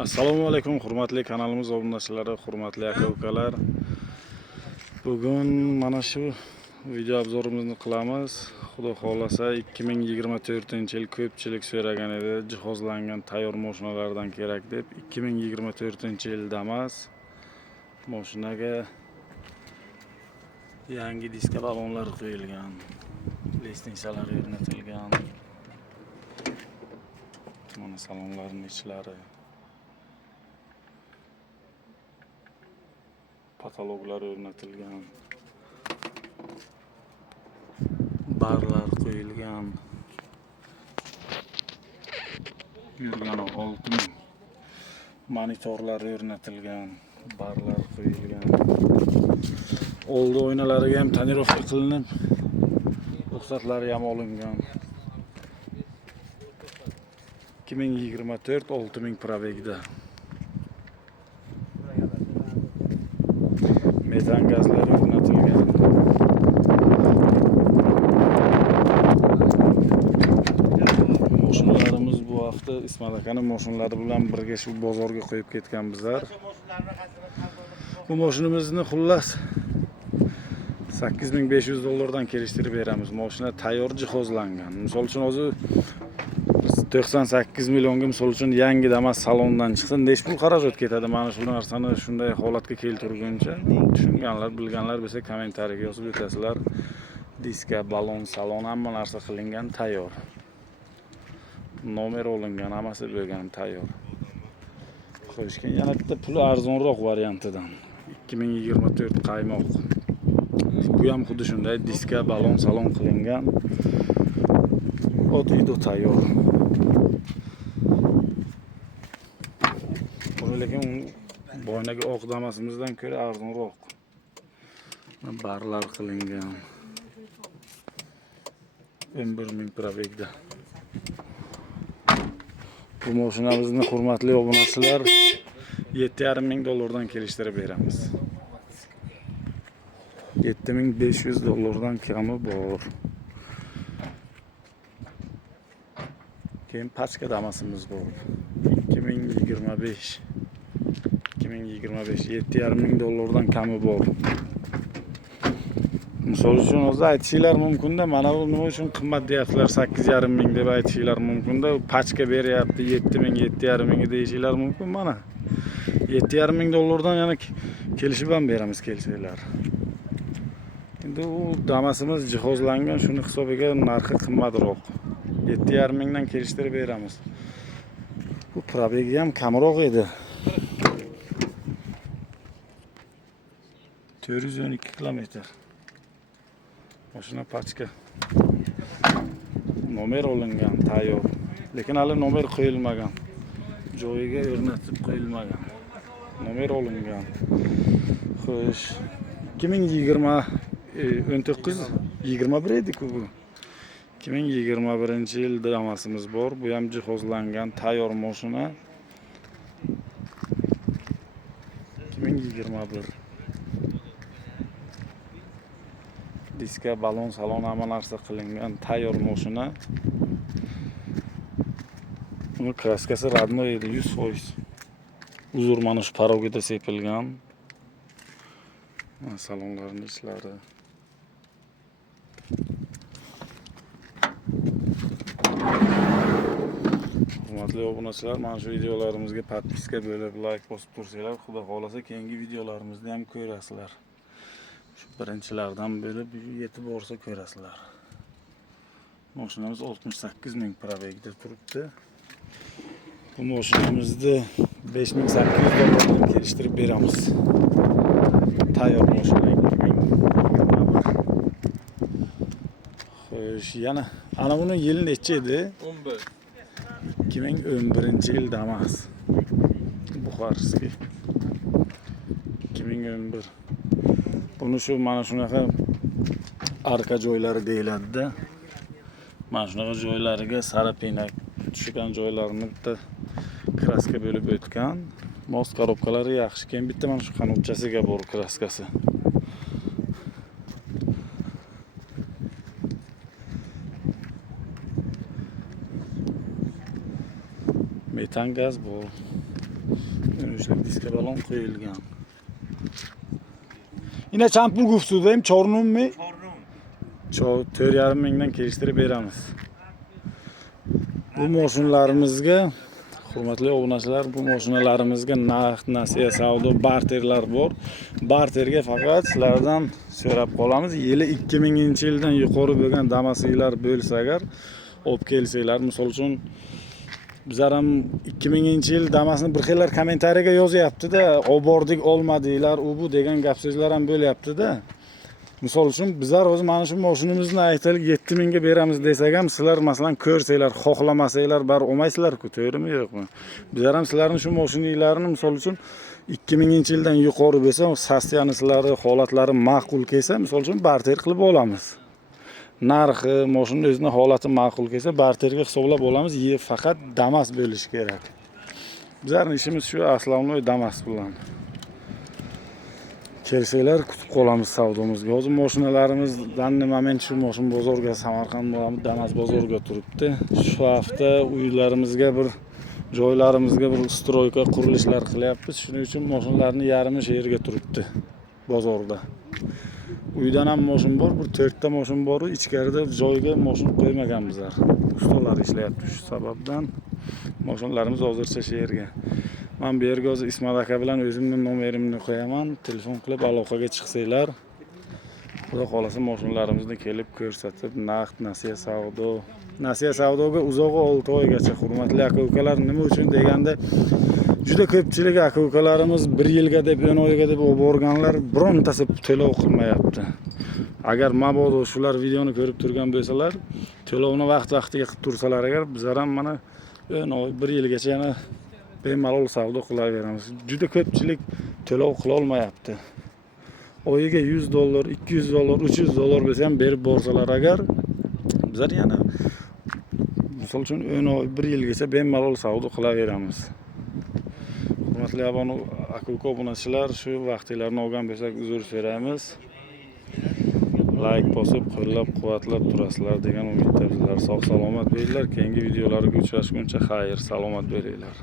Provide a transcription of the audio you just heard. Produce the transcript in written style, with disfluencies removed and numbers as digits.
Assalomu alaykum, hurmatli kanalimiz obunachilari, hurmatli aka-ukalar. Bugun mana shu video obzorimizni qilamiz. Xudo xolasa 2024-yil ko'pchilik so'ragan edi, jihozlangan tayyor mashinalardan kerak deb. 2024-yilda emas, mashinaga yangi diska balonlar qo'yilgan, lestnitsalar o'rnatilgan. Mana salonlarning ichlari, patologlar o'rnatilgan, barlar qo'yilgan, yurgani oltin monitorlar o'rnatilgan, barlar qo'yilgan. Oldi oynalariga ham tonirovka qilinib, ruxsatlari ham olingan. 2024 6000 probegda. Metan gazlari o'rnatilgan. Mashinalarimiz bu hafta Ismoil akaning mashinalari bilan birga shu bozorga qo'yib ketganmizlar. Bu mashinamizni xullas $8500 kelishtirib beramiz. Mashina tayyor jihozlangan. Misol uchun hozir 98 millionga misol uchun yangi damas salondan chiqsa, necha pul xarajat ketadi? Mana shu narsani shunday holatga keltirguncha tushunganlar, bilganlar bo'lsa kommentariyaga yozib o'tasizlar. Diska, balon, salon hamma narsa qilingan tayyor. Nomer olingan, hammasi bo'lgan tayyor. Qo'yishgan yana bitta puli arzonroq variantidan. 2024 qaymoq. Bu ham xuddi shunday diska, balon, salon qilingan. Oddiy tayyor. Lekin boyagi oq damasimizdan ko'ra arzonroq. Barlar qilingan. 11000 probegda. Bu mashinamizni hurmatli obunachilar $7500 kelishtirib beramiz. $7500 kami bor. Keyin pachka damasimiz bor. 2025 $7500 kami bor. Misol uchun o'zi aytishlar mumkin-da, mana bu nima uchun qimmat deyaptilar, 8500 deb aytishlar mumkin-da, pachka beryapti 7000, 7500 deyishlar mumkin. Mana $7500 yana kelishib ham beramiz kelsanglar. Endi u damasimiz jihozlangan, shuni hisobiga narxi qimmatroq. 7500 dan kelishtirib beramiz. Bu probegi ham kamroq edi. 412 kilometr. Mashina pachka. Nomer olingan, tayyor. Lekin hali nomer qo'yilmagan. Joyiga o'rnatib qo'yilmagan. Nomer olingan. Xo'sh, 2021 edi-ku bu. 2021-yilda damasimiz bor. Bu ham jihozlangan, tayyor mashina. 2021. Diska, balon, salon hamma narsa qilingan, tayyor mashina. Uni kraskasi radmo edi 100%. Uzr mana shu parogida sepilgan. Salonlarning ichlari. Hurmatli obunachilar, mana shu videolarimizga podpiska bo'lib, like bosib tursanglar, xudo xolasa keyingi videolarimizni ham ko'rasizlar. Shu birinchilardan bo'lib yetib borsa ko'rasizlar. Mashinamiz 68000 probegda turibdi. Bu mashinamizni $5800 kelishtirib beramiz. Tayyor mashina. Xo'sh, yana ana buni yili necha edi? 11. 2011 yil damas. Buxarskiy. 2011. Buni shu mana shunaqa arka joylari deyiladi-da. Mana shunaqa joylariga sara peynak tushgan joylarini bitta kraska bo'lib o'tgan. Most korobkalari yaxshi. Keyin bitta mana shu qanotchasiga bor kraskasi. Metan gaz bor. Dönüşlük diska balon qo'yilgan. Yine champul guftudayım, chornum mi? Çornum. 4,5 mingdan kelishtirib beramiz. Bu mashinalarimizga, hurmatli obunachilar, bu mashinalarimizga naqd, nasiya, savdo, barterlar bor. Barterga faqat sizlardan so'rab qolamiz. Yili 2000-yildan yuqori bo'lgan Damas'lar bo'lsa agar olib kelsanglar, misol uchun bizlar ham 2000-yil Damas'ni bir xillar kommentariyaga yozyapti-da, olib bordik, olmadinglar, u bu degan gap so'zlar ham bo'lyapti-da. Misol uchun bizlar o'zi mana shu mashinamizni aytaylik 7000 ga beramiz desak ham sizlar masalan ko'rsanglar, xohlamasanglar bar olmaysizlar-ku, to'g'rimi yo'qmi? Bizlar ham sizlarning shu mashinalarini misol uchun 2000-yildan yuqori bo'lsa, sotsiyanizlari, holatlari ma'qul kelsa, misol uchun barter qilib olamiz. Narxi, mashinaning o'zining holati ma'qul kelsa, barterga hisoblab olamiz. Faqat Damas bo'lishi kerak. Bizlarning ishimiz shu aslovnoy Damas bilan. Kelsanglar kutib qolamiz savdomizga. Hozir mashinalarimiz danni moment shu mashin bozorga, Samarqand Damas bozorga turibdi. Shu hafta uylarimizga bir joylarimizga bir stroyka qurilishlar qilyapmiz. Shuning uchun mashinalarning yarmi shu yerga turibdi bozorda. Uydan ham mashin bor, bir 4 ta mashin bor, ichkarida joyga mashin qo'ymaganmizlar. Ustalar ishlayapti, shu sababdan mashinlarimiz hozircha shu yerga. Men bu yerga hozir Ismat aka bilan o'zimning nomerimni qo'yaman. Telefon qilib aloqaga chiqsanglar, xudo xolasa mashinlarimizni kelib ko'rsatib, naqd, nasiya savdo. Nasiya savdoga uzog'i 6 oygacha, hurmatli aka-ukalar, nima uchun deganda juda ko'pchilik aka-ukalarimiz 1 yilga deb, 10 oyga deb olib borganlar birontasi to'lov qilmayapti. Agar mabodo shular videoni ko'rib turgan bo'lsalar, to'lovni vaqt-vaqtiga qilib tursalar agar, bizlar ham mana 10 oy, 1 yilgacha yana bemalol savdo qilaveramiz. Juda ko'pchilik to'lov qila olmayapti. Oyiga $100, $200, $300 bo'lsa ham berib borsalar agar, bizlar yana misol uchun 10 oy, 1 yilgacha bemalol savdo qilaveramiz. Hurmatli aka-uka obunachilar, shu vaqtlarni olgan bo'lsak uzr so'raymiz. Like bosib, qo'llab-quvvatlab turasizlar degan umidda bizlar. Sog' salomat bo'linglar. Keyingi videolarga uchrashguncha xayr, salomat bo'linglar.